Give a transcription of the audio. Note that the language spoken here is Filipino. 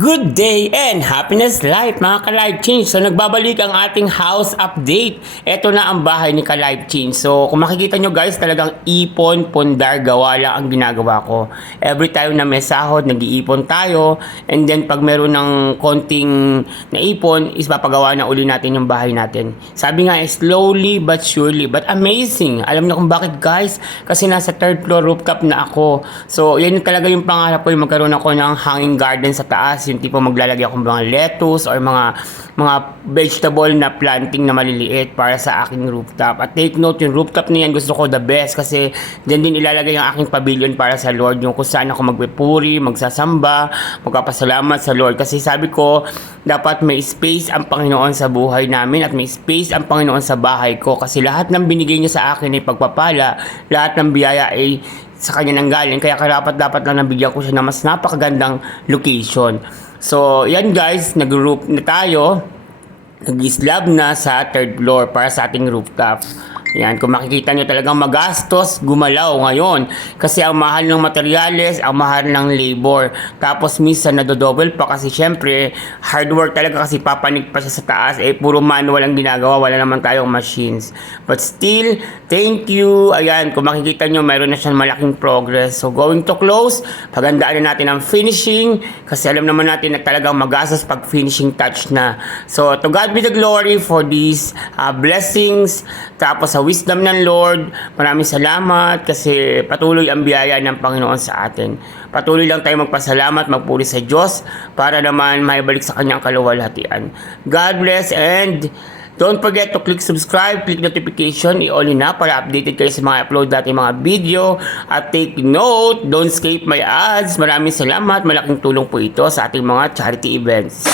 Good day and happiness life mga ka-Life Change. So nagbabalik ang ating house update. Ito na ang bahay ni ka-Life Change. So kung makikita nyo guys, talagang ipon, pundar, gawa lang ang ginagawa ko. Every time na may sahod, nag-iipon tayo. And then pag meron ng konting naipon, is papagawa na uli natin yung bahay natin. Sabi nga, slowly but surely, but amazing. Alam niyo kung bakit guys? Kasi nasa third floor rooftop na ako. So yan talaga yung pangarap ko, yung magkaroon ako ng hanging garden sa taas. Yung tipo maglalagay ako ng mga lettuce or mga vegetable na planting na maliliit para sa aking rooftop. At take note, yung rooftop na yan gusto ko the best kasi dyan din ilalagay yung aking pavilion para sa Lord, yung kung saan ako magpupuri, magsasamba, magpapasalamat sa Lord. Kasi sabi ko, dapat may space ang Panginoon sa buhay namin at may space ang Panginoon sa bahay ko kasi lahat ng binigay niya sa akin ay pagpapala, lahat ng biyaya ay sa kanya nang galing, kaya dapat lang nabigyan ko siya ng mas napakagandang location. So yan guys, nag-roof na tayo, nag-slab na sa third floor para sa ating rooftop. Yan, kung makikita nyo talagang magastos, gumalaw ngayon. Kasi ang mahal ng materyales, ang mahal ng labor. Tapos minsan nadodouble pa kasi syempre, hard work talaga kasi papanik pa siya sa taas. Puro manual ang ginagawa, wala naman tayong machines. But still, thank you. Ayan, kung makikita nyo, mayroon na siyang malaking progress. So going to close, pagandaan na natin ang finishing. Kasi alam naman natin na talagang magastos pag finishing touch na. So to God be the glory for these blessings. Tapos sa wisdom ng Lord, maraming salamat kasi patuloy ang biyaya ng Panginoon sa atin. Patuloy lang tayo magpasalamat, magpuri sa Diyos para naman maibalik sa kanyang kaluwalhatian. God bless and don't forget to click subscribe, click notification, i-all na para updated kayo sa mga upload natin mga video. At take note, don't skip my ads. Maraming salamat, malaking tulong po ito sa ating mga charity events.